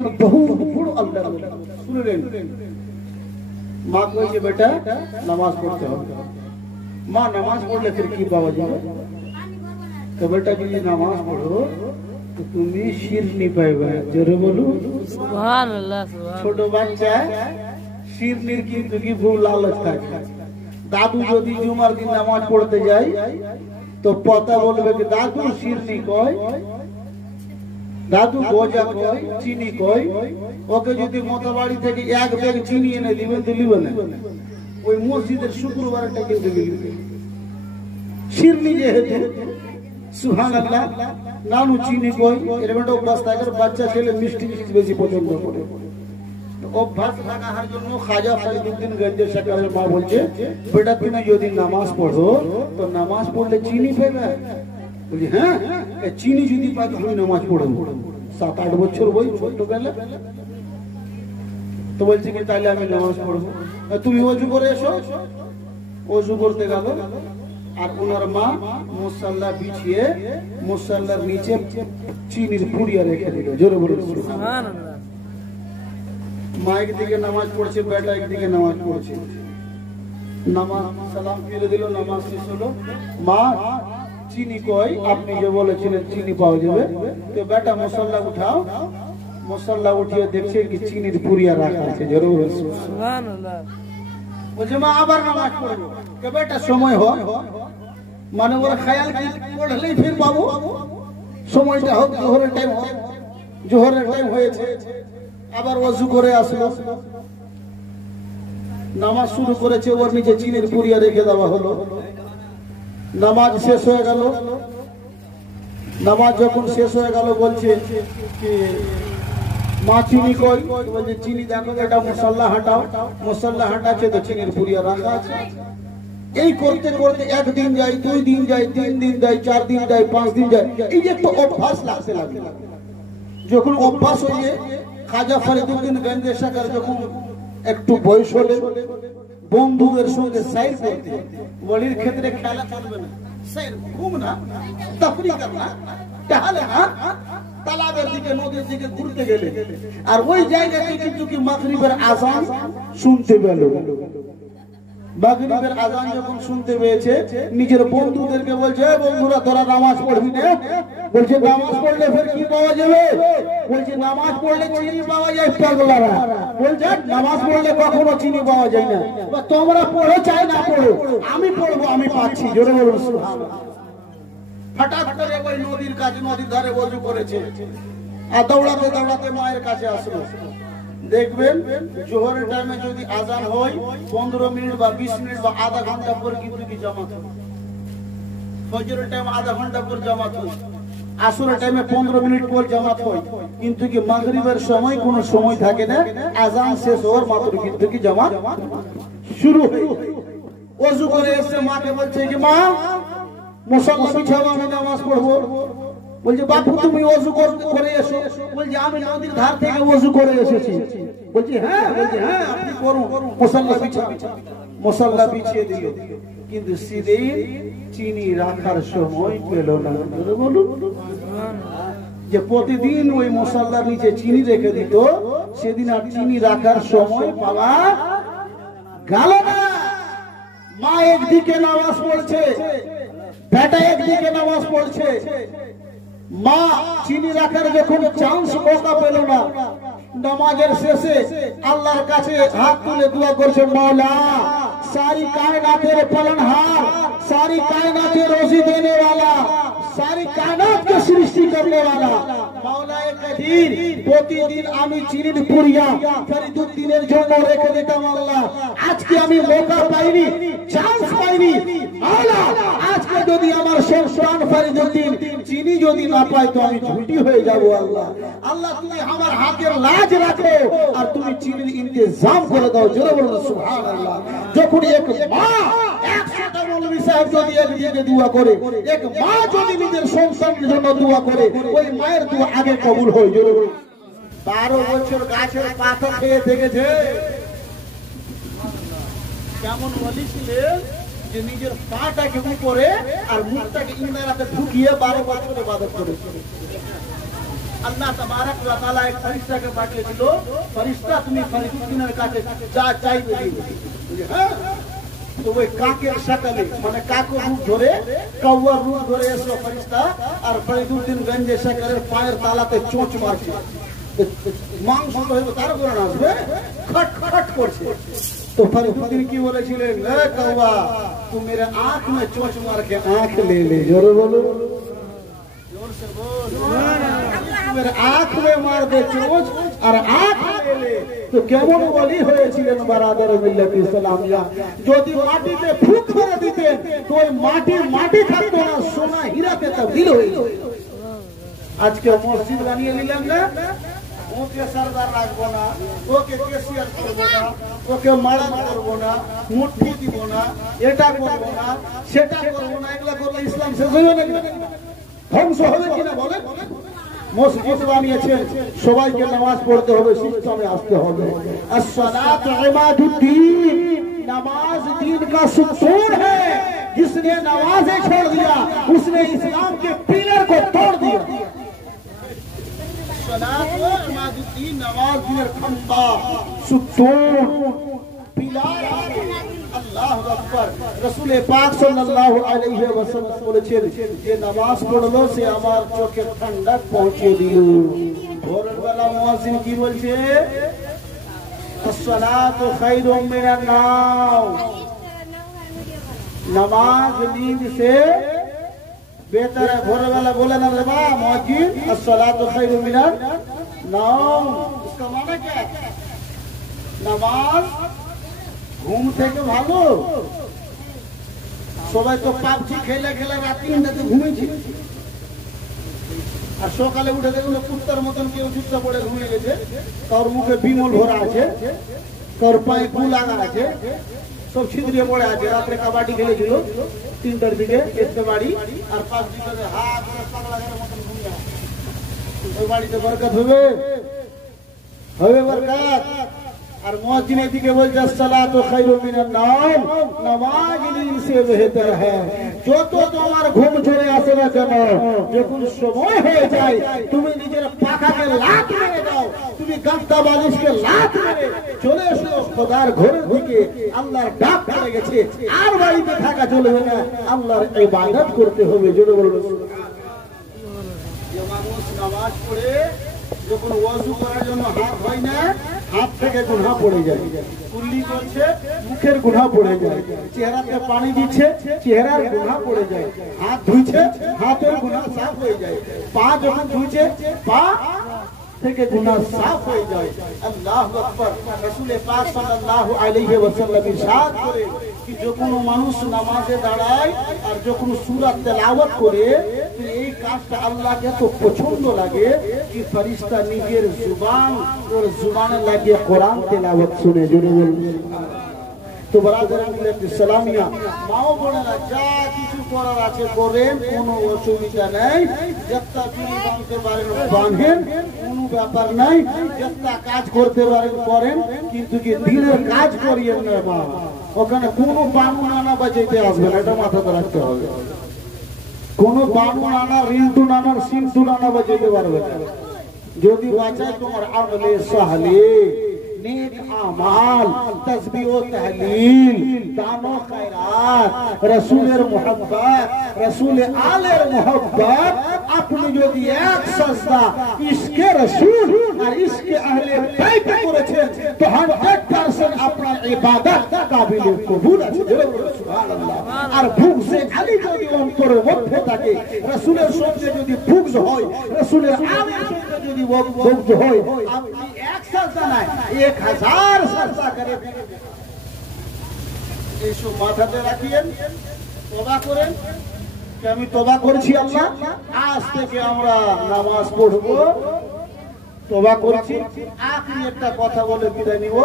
बहुत बड़ अल्लाह শুনলেন মা কইছে বেটা নামাজ পড়তে হবে মা নামাজ পড়লে फिर কি পাওয়া যাবে তো বেটা যদি নামাজ পড়ো তো তুমি শিরনি পাইবে জোরে বলো সুবহানাল্লাহ সুবহান ছোট বাচ্চা শিরনির কিন্তু কি ভুল লালচ থাকে দাদু যদি জুমার দিন নামাজ পড়তে যায় তো পতা বলবে কি দাদু শিরনি কয় দাদু গোজা কয় চিনি কয় ওকে যদি মোতাবাড়ি থেকে এক ব্যাগ চিনি এনে দিবেন তো লিবে না ওই মসজিদের শুক্রবারটা কিন্তু লিবে শিরনি যেহেতু সুবহানাল্লাহ নানু চিনি কয় এরকম অভ্যাস থাকার বাচ্চা ছেলে মিষ্টি মিষ্টি বেশি পছন্দ করে অভ্যাস থাকার জন্য খাজা ফরিদুদ্দিন গঞ্জে সরকারের মা বলছে বেটা তুমি যদি নামাজ পড়ো তো নামাজ পড়লে চিনি পাবে বলি হ্যাঁ চিনি যদি পাই তো আমি নামাজ পড়বো 7-8 বছর বই ছোটবেলা তো বলছি কি তাহলে আমি নামাজ পড়বো তুমি ওযু করে এসো ওযু করতে গেল আর ওনার মা মুসাল্লা বিছিয়ে মুসাল্লার নিচে চিনির পুড়িয়া রেখে দিল জোরে বলে সুবহানাল্লাহ মা একদিকে নামাজ পড়ছে বেটা একদিকে নামাজ পড়ছে নামাজ সালাম ফিরে দিল নামাজ শেষ হলো মা চিনি কই আপনি যে বলেছিলেন চিনি পাওয়া যাবে তো বেটা মুসাল্লা উঠাও মুসাল্লা উঠিয়ে দেখছে কি চিনির পুরিয়া রাখা আছে জোরে বলে সুবহানাল্লাহ বলছে মা আবার নামাজ পড়বো কে বেটা সময় হয় মানে ওর খেয়াল কি পড়লেই ফির পাবো সময়টা হোক জোহরের টাইম হোক জোহরের টাইম হয়েছে আবার ওযু করে আসলো নামাজ শুরু করেছে ওর নিচে চিনির পুরিয়া রেখে দেওয়া হলো নামাজ শেষ হয়ে গেল নামাজ যখন শেষ হয়ে গেল বলছে কি মা চিনি কই বলছে চিনি দেখো এটা মুসাল্লা হাঁটাও মুসাল্লা হাঁটাচ্ছে তো চিনির পুরিয়া রাখা আছে এই করতে করতে একদিন যায় 2 দিন যায় 3 দিন যায় 4 দিন যায় 5 দিন যায় এই যে তো অভ্যাস লাগতে লাগলো যখন অভ্যাস হয়ে খাজা ফরিদুদ্দিন গঞ্জে সরকার যখন একটু বয়স হলে বন্ধুদের সঙ্গে সাইর করতে বলির ক্ষেত্রে খেলা চলবে না সাইর ঘুমনা তাফরি করনা তাহলে তালাবের দিকে নদীর দিকে ঘুরতে গেলে আর ওই জায়গাতে কিন্তু কি মাগরিবের আযান শুনতে পেল মাগরিবের আযান যখন শুনতে পেয়েছে নিজের বন্ধুদেরকে বলছে বন্ধুরা তোরা নামাজ পড়বি না বলছে নামাজ পড়লে ফের কি পাওয়া যাবে বলছে নামাজ পড়লে চিনি পাওয়া যায় পাগলারা বলছে নামাজ পড়লে কখনো চিনি পাওয়া যায় না তোমরা পড়ো চাই না পড়ো আমি পড়বো আমি পাচ্ছি জোরে বলুন সুবহানাল্লাহ ফটাফট করে ওই নদীর কাছে নদীর ধারে ওযু করেছে আর দৌড়াতে দৌড়াতে মায়ের কাছে আসলো দেখবেন জোহরের টাইমে যদি আযান হয় 15 মিনিট বা 20 মিনিট বা আধা ঘন্টা পর কিন্তু কি জামাত হয় ফজরের টাইম আধা ঘন্টা পর জামাত হয় আসরের টাইমে 15 মিনিট পর জামাত হয় কিন্তু কি মাগরিবের সময় কোনো সময় থাকে না আযান শেষ হওয়ার মাত্র কিন্তু কি জামাত শুরু হয় ওযু করে এসে মাকে বলছে কি মা মুসাল্লা বিছাও আমি নামাজ পড়বো বলছে বাপু তুমি ওযু করে এসো বলছে আমি নদীর ধার থেকে ওযু করে এসেছি বলছে হ্যাঁ আপনি করুন মুসাল্লা বিছাও মুসাল্লা বিছিয়ে দিল কিন্তু সেদিন চিনি রাখার সময় পেল না বলুন যে প্রতিদিন ওই মুসাল্লার নিচে চিনি রেখে দিত সেদিন আর চিনি রাখার সময় পাওয়া গেল না মা একদিকে নামাজ পড়ছে বেটা একদিকে নামাজ পড়ছে মা চিনি রাখার যখন চান্স মৌকা পেল না নামাজের শেষে আল্লাহর কাছে হাত তুলে দোয়া করছে মওলা सारी कायनात तेरे पालनहार सारी कायनात रोजी देने वाला सारी कायनात के सृष्टि करने वाला मौलाए कदीर প্রতিদিন আমি চিনির পুরিয়া ফরিদুদ্দিনের জন্য রেখে দিতাম আল্লাহ আজকে আমি মৌকা পাইনি চান্স পাইনি আল্লাহ আজকে যদি আমার সন্তান ফরিদুদ্দিন চিনি যদি না পায় তো আমি ঝুটি হয়ে যাব আল্লাহ আল্লাহ তুমি আমার হাতের লাজ রাখো আর তুমি চিনির ইন্তজাম করে দাও জোরে বলুন সুবহানাল্লাহ যখন এক মা 100টা মৌলভী সাহেব যদি একদিকে দোয়া করে এক মা যদি নিজের সন্তানের জন্য দোয়া করে ওই মায়ের দোয়া আগে কবুল হয় জোরে বলুন 12 বছর গাছের পাতা খেয়ে থেকেছে কেমন বলেছিলেন যে নিজের পাটাকে উপরে আর মুখটাকে ইনারাতে ঢুকিয়ে 12 বছর ইবাদত করেছে আল্লাহ তাবারক ওয়া তাআলা এক ফেরেশতাকে পাঠিয়েছিল, ফেরেশতা তুমি ফরিদুদ্দিনের কাছে যা চাইবে দিবে। হ্যাঁ, তো ওই কাকের শাকালে মানে কাকের রূপ ধরে, কৌয়ার রূপ ধরে এসো ফেরেশতা, আর ফরিদুদ্দিন গঞ্জে শেখরের পায়ের তালাতে চোঁচ মারছে। মাংস হইবে তার উপর আসবে, খট খট করছে। तो फरीदुद्दीन की बोलेছিলেন, এ কৌয়া তুই मेरे आंख में चोंच मार के आंख ले ले। जोर बोलो, जोर से बोल। मेरे आंख में मार दे चोंच और आंख ले ले। तो কেমন বলি হয়েছিলেন বারাদার মিল্লাত ইসলামিয়া, যদি মাটিতে ফুক করে দিতেন তো ওই মাটি থাকতো না, সোনা হীরাতে তবদীল হয়ে যেত। আজকে মসজিদ বানিয়ে নিলাম না, ওকে সরদার রাখবো না, ওকে কেসিয়ার করবো না, ওকে মাড়া করবো না, মুঠি দিব না, এটা করবো না, সেটা করবো না, এগুলা করলে ইসলাম শেষ হইবে না, ধ্বংস হবে কিনা বলে? মসজিদ বানিয়েছেন, সবাইকে নামাজ পড়তে হবে, সিস্টেমে আসতে হবে। আসসালাতু ইমাদুদ্দিন, नमाज दीन का सुतून है। जिसने नमाज़ें छोड़ दिया उसने इस्लाम के पिलर को तोड़ दिया। नमाज दिনের খম্বা, সুতून, পিলার। আল্লাহু আকবার। রাসূল পাক সাল্লাল্লাহু আলাইহি ওয়াসাল্লাম বলেছেন, যে নামাজ পড়লো সে আমার চোখে ঠান্ডা পৌঁছে দিল। ভোরের বেলা মুয়াজ্জিন কি বলছে? আসসালাতু খায়রুম মিনান নাওম, নামাজ नींद से बेहतर है। भोर वाला बोला ना रे बा मुअज्जिन, अस्सलातु खैरुम मिनन नौम, इसका माना क्या है? নামাজ ঘুম থেকে ভালো। সবাই তো পাবজি খেলে খেলে রাত 3টাতে ঘুমিয়েছে, আর সকালে উঠে দেখলো কুত্তার মতন কেউ চুপচাপ পড়ে ঘুমিয়ে গেছে, কারোর মুখে বিমল ভরা আছে, কারোর পায়ে গু লাগা আছে, সব ছিদ্রিয়ে পড়ে আছে। রাত্রে কাবাডি খেলেছিল 3টার দিকে এসে বাড়ি, আর পাবজি করে হাত পাগলাদের মতন ঘুমিয়ে আছে। ওই বাড়িতে বরকত হবে, হবে বরকত। আর মুয়াজ্জিন এদিকে বলছে আসসালাতু খায়রুম মিনান নাওম, নামাজ नींद से बेहतर है। যত তোমার ঘুম চলে আসে না কেন, যখন সময় হয়ে যায় তুমি নিজের পাখাকে লাত মেরে দাও, তুমি গামছা বালিশকে লাত মেরে চলে এসো খোদার ঘরের দিকে। আল্লাহর ডাক পড়ে গেছে, আর বাড়িতে থাকা চলবে না, আল্লাহর ইবাদত করতে হবে। জোরে বলুন সুবহানাল্লাহ। যে মানুষ নামাজ পড়ে যখন ওযু করার জন্য হাত হয় না, হাত থেকে গুনাহ পড়ে যায়, কুল্লি করছে মুখের গুনাহ পড়ে যায়, চেহারাতে পানি দিচ্ছে চেহারার গুনাহ পড়ে যায়, হাত ধুইছে হাতের গুনাহ সাফ হয়ে যায়, পা যখন ধুইছে পা থেকে গুনাহ সাফ হয়ে যায়। আল্লাহু আকবার। রাসূল পাক সাল্লাল্লাহু আলাইহি ওয়াসাল্লাম ইরশাদ করে कि যখন মানুষ নামাজে দাঁড়ায় আর যখন সূরা তেলাওয়াত করে, এই কাজটা আল্লাহকে এত পছন্দ লাগে कि ফেরেশতা নিজের জুবান ওর জুবানে লাগিয়ে কোরআন তেলাওয়াত শুনে। জোরে বলুন। তো বরাবর ইসলামিয়া মাও বোনেরা যা কিছু করার আছে করেন, কোনো অসুবিধা নেই। যতটা বিড়ি বাঁধতে পারেন বাঁধেন, কোনো ব্যাপার নাই। যতটা কাজ করতে পারেন করেন, কিন্তু কি দিনের কাজ করিয়েন না। মা ওখানে কোনো বানু নানা বাজাইতে আসবে না, এটা মাথাতে রাখতে হবে। কোনো বানু নানা রিন্টু নানার সিন্টু নানা বাজাইতে পারবে না। যদি বাঁচায় তোমার আমলে সাহলে नेक आमाल, तस्बीह व तहलील, दानो खैरात, रसूलेर मोहब्बत, रसूल आलेर मोहब्बत, अपनी जो एक सजदा इसके रसूल और इसके अहले बैत করেছেন, তো 100% আপনার ইবাদত কাবিল কবুল আছে। সুবহানাল্লাহ। আর বুগজে আলী যদি অন্তরের মধ্যে থাকে, রাসূলের সঙ্গে যদি বুগজ হয়, রাসূলের আলের সঙ্গে যদি বুগজ হয়, আপনি এক সাজদা নাই 1000 সাজদা করে এইসব মাথাতে রাখিয়েন, তওবা করেন যে আমি তওবা করছি আল্লাহ, আজ থেকে আমরা নামাজ পড়ব, তওবা করছি। আখরি একটা কথা বলে বিদায় নিব।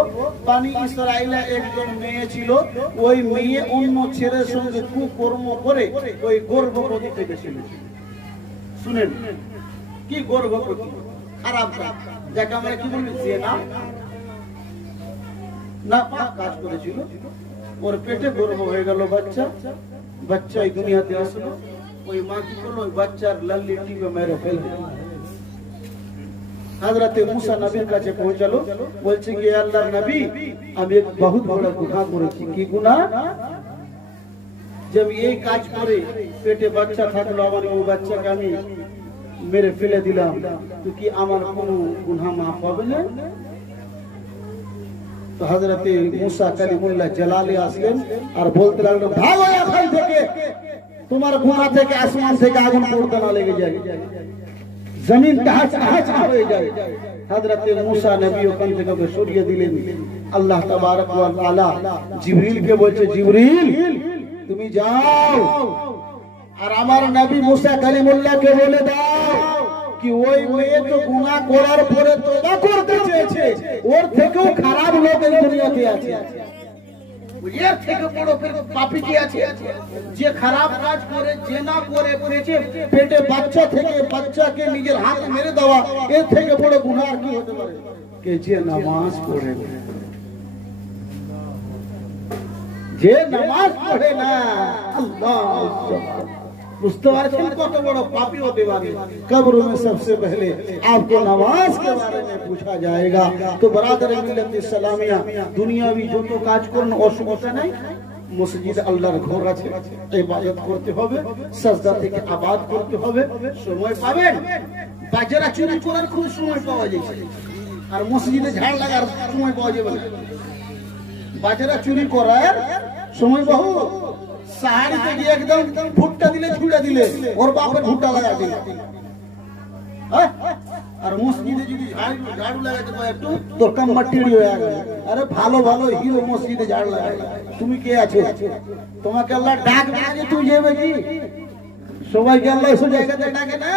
বানি ইসরাইলে একজন মেয়ে ছিল, ওই মেয়ে অন্য ছেলের সঙ্গে কুকর্ম করে ওই গর্ভবতী হয়েছিল। শুনেন কি গর্ভবতী, খারাপ যাকে আমরা কি বলি জিনা, না পাক কাজ করেছিল। ওর পেটে গর্ভ হয়ে গেল বাচ্চা, বাচ্চা এই দুনিয়াতে আসলো। ওই মা কি করলো, ওই বাচ্চার লাল্লি টিপে মেরে ফেলে হযরতে মুসা নবীর কাছে পৌঁছালো, বলছে কি আল্লাহর নবী, আমি এক বহুত বড় গুনাহ করেছি। কি গুনাহ? जब এই কাজ করে পেটে বাচ্চা থাকলো, আমার ওই বাচ্চাকে আমি মেরে ফেলে দিলাম, তো কি আমার কোনো গুনাহ মাফ হবে না? তো হযরতে মুসা কালিমুল্লাহ জালালে আসলেন আর বলতে লাগলেন, ভাগো এখান থেকে, তোমার গুনাহ থেকে আসমান থেকে আগুন পড়তে না লেগে যায়, জমিন তাহাজ হয়ে যায়। হযরতে মুসা নবী ওখান থেকে সরিয়ে দিলেন। আল্লাহ তাবারক ওয়া তাআলা জিবরিলকে বলছে, জিবরিল তুমি যাও আর আমার নবী মুসা কালিমুল্লাহকে বলে দাও কি ওই মেয়ে তো গুনাহ করার পরে তওবা করতে চেয়েছে, ওর থেকেও খারাপ লোক এই দুনিয়াতে আছে। এর থেকে বড় পাপী কি আছে? যে খারাপ কাজ করে, জেনা করে পেয়েছে, পেটে বাচ্চা থেকে বাচ্চাকে নিজের হাতে মেরে দেওয়া, এর থেকে বড় গুনাহ আর কি হতে পারে? কে যে নামাজ পড়ে না, যে নামাজ পড়ে না, আল্লাহ বুঝতে পারছেন কত বড় পাপী হতে পারে। कब्र में सबसे पहले आपको नमाज के बारे में पूछा जाएगा। तो बरादर मिल्लत इस्लामिया, দুনিয়াবি যত কাজ করুন অসুবিধা নাই, মসজিদ আল্লাহর ঘর আছে, ইবাদত করতে হবে, সাজদা থেকে আবাদ করতে হবে, সময় পাবেন। বাজারে চুরি করার খুব সময় পাওয়া যায়, আর মসজিদে ঝাড় লাগার সময় পাওয়া যাবে না। বাজারে চুরি করার সময় বহু, সাহারিতে গিয়ে একদম ভুট্টা দিলে ছুড়ে দিলে ওর বাপের ভুট্টা লাগা দিল, আর মসজিদে যদি ঝাড়ু লাগাতে পারে একটু তোর কাম্মা টিড়ি হয়ে গেল। আরে ভালো ভালো হিরো মসজিদে ঝাড়ু লাগাই, তুমি কে আছো? তোমাকে আল্লাহ ডাক ডাকে তুই যাবে কি? সবাইকে আল্লাহ এসব জায়গাতে ডাকে না।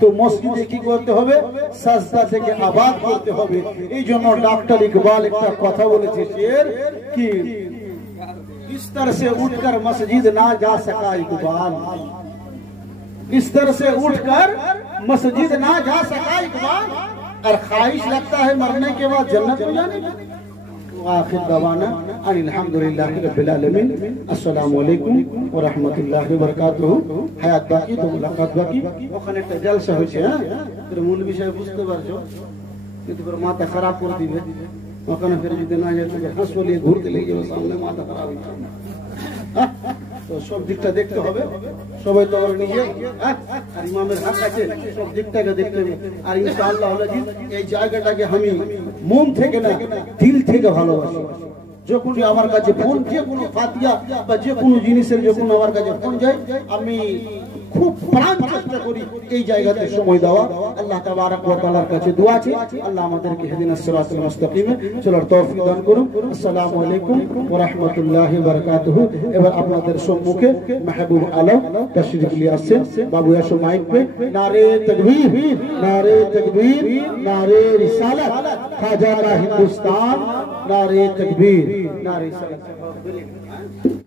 তো মসজিদে কি করতে হবে? সাজদা থেকে আবাদ করতে হবে। এই জন্য ডক্টর ইকবাল একটা কথা বলেছে, শের কি बिस्तर से उठकर मस्जिद ना जा सका इकबाल, बिस्तर से उठकर मस्जिद ना जा सका इकबाल, और ख्वाहिश लगता है मरने के बाद जन्नत में जाने की। आखिर दवाना अल्हम्दुलिल्लाहि रब्बिल आलमीन। अस्सलामु अलैकुम व रहमतुल्लाहि व बरकातुहू। হায়াত বাকি তো মুলাকাত বাকি। ওখানে একটা জলসা হয়েছে, হ্যাঁ, তোর মূল বিষয় বুঝতে পারছো, কিন্তু তোর মাথা খারাপ করে দিবে। ওখানে ফিরে যদি না যায় তোকে হাসপাতালে ঘুরতে লেগে যাবে, সামনে মাথা খারাপ হয়ে যাবে। তো সব দিকটা দেখতে হবে, সবাই তো নিজে আর ইমামের হাত আছে, সব দিকটাকে দেখতে হবে। আর ইনশাআল্লাহ এই জায়গাটাকে আমি মন থেকে না, দিল থেকে ভালোবাসি। যখনই আমার কাছে ফোন, যে কোনো ফাতিহা বা যে কোনো জিনিসের যখন আমার কাছে ফোন যায়, আমি খুব প্রাণ চেষ্টা করি এই জায়গাতে সময় দেওয়া। আল্লাহ তাবারক ওয়া তাআলার কাছে দোয়া আছে, আল্লাহ আমাদেরকে ইহদিনাস সিরাতাল মুস্তাকিমে চলার তৌফিক দান করুন। আসসালামু আলাইকুম ওয়া রাহমাতুল্লাহি ওয়া বারাকাতুহু। এবার আপনাদের সম্মুখে মাহবুব আলম তাশরীফ নিয়ে আসছেন। বাবু আসো মাইক পে। নারে তাকবীর, নারে তাকবীর, নারে রিসালাত, খাজা কা হিন্দুস্তান, নারে তাকবীর, নারে রিসালাত।